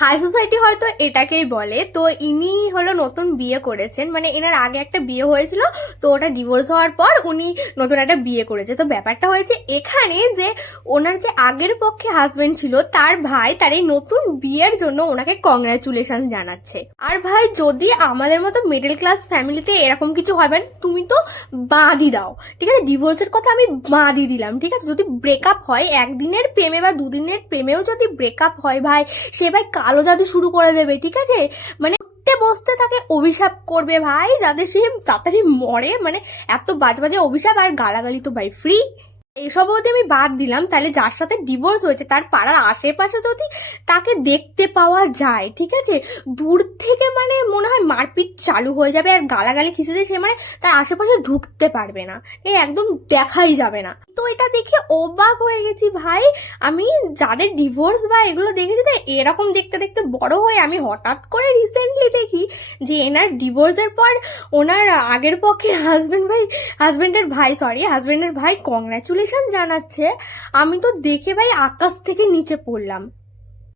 High society হয়তো এটাকেই বলে। তো ইনি হলো নতুন বিয়ে করেছেন, মানে এনার আগে একটা বিয়ে হয়েছিল, তো ওটা ডিভোর্স হওয়ার পর উনি নতুন একটা বিয়ে করেছে। তো ব্যাপারটা হয়েছে এখানে যে ওনার যে আগের পক্ষে হাজবেন্ড ছিল তার ভাই তার এই নতুন বিয়ের জন্য ওনাকে কংগ্রাচুলেশন জানাচ্ছে। আর ভাই যদি আমাদের মতো মিডল ক্লাস ফ্যামিলিতে এরকম কিছু হয়, মানে তুমি তো বাদই দাও, ঠিক আছে, ডিভোর্সের কথা আমি বাদই দিলাম, ঠিক আছে, যদি ব্রেকআপ হয় একদিনের প্রেমে বা দুদিনের প্রেমেও যদি ব্রেকআপ হয় ভাই, সে ভাই কালো জাদু শুরু করে দেবে, ঠিক আছে, মানে উঠতে বসতে তাকে অভিশাপ করবে ভাই, যাতে সে তাড়াতাড়ি মরে, মানে এত বাজে বাজে অভিশাপ। আর গালাগালি তো ভাই ফ্রি। এইসব যদি আমি বাদ দিলাম, তাহলে যার সাথে ডিভোর্স হয়েছে তার পাড়ার আশেপাশে যদি তাকে দেখতে পাওয়া যায়, ঠিক আছে, দূর থেকে মানে মনে হয় মারপিট চালু হয়ে যাবে, আর গালাগালি খিসেছে সে মানে তার আশেপাশে ঢুকতে পারবে না, এই একদম দেখাই যাবে না। তো এটা দেখে অবাক হয়ে গেছি ভাই আমি। যাদের ডিভোর্স বা এগুলো দেখেছি, তো এরকম দেখতে দেখতে বড় হয়ে আমি হঠাৎ করে রিসেন্টলি দেখি যে এনার ডিভোর্সের পর ওনার আগের পক্ষের হাজবেন্ডের ভাই কংগ্রাচুলেশন জানাচ্ছে। আমি তো দেখে ভাই আকাশ থেকে নিচে পড়লাম।